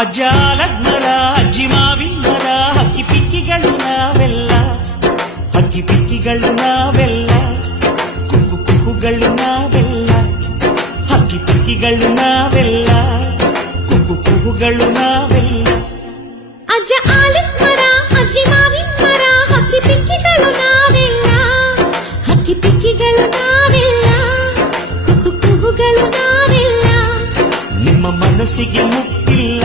ಅಜ್ಜ ಆಲದ ಮರ ಅಜ್ಜಿ ಮಾವಿನ ಮರ ಹಕ್ಕಿ ಪಿಕ್ಕಿಗಳು ನಾವೆಲ್ಲ, ಹಕ್ಕಿ ಪಿಕ್ಕಿಗಳು ನಾವೆಲ್ಲ, ಕುಹು ಕುಹುಗಳು ನಾವೆಲ್ಲ, ಹಕ್ಕಿ ಪಿಕ್ಕಿಗಳು ನಾವೆಲ್ಲ, ಕುಹು ಕುಹುಗಳು ನಾವೆಲ್ಲ. ಅಜ್ಜ ಆಲದ ಮರ ಅಜ್ಜಿ ಮಾವಿನ ಮರ ಹಕ್ಕಿ ಪಿಕ್ಕಿಗಳು ನಾವೆಲ್ಲ, ಹಕ್ಕಿ ಪಿಕ್ಕಿಗಳು ನಾವೆಲ್ಲ, ಕುಹು ಕುಹುಗಳು ನಾವೆಲ್ಲ. ನಿಮ್ಮ ಮನಸ್ಸಿಗೆ ಮುಟ್ಟಿಲ್ಲ